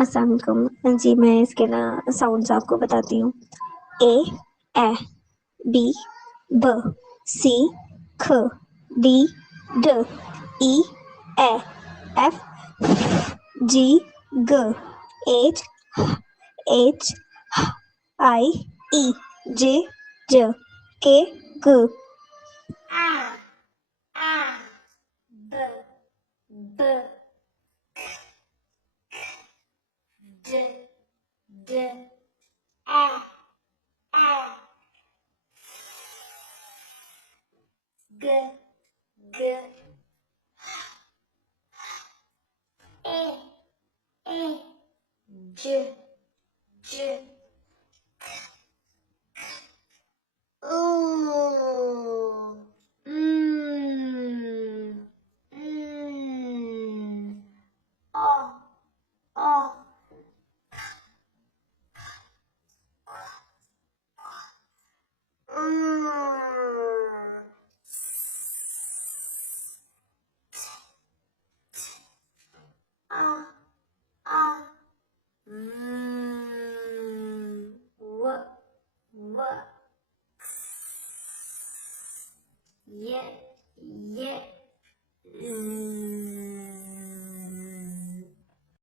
अस्सलाम वालेकुम जी। मैं इसके ना साउंड्स आपको बताती हूँ। ए बी ब सी ख डी ड E A F G g H I E J K ग B D D A G G E J J O O O A A W W Yeah, yeah.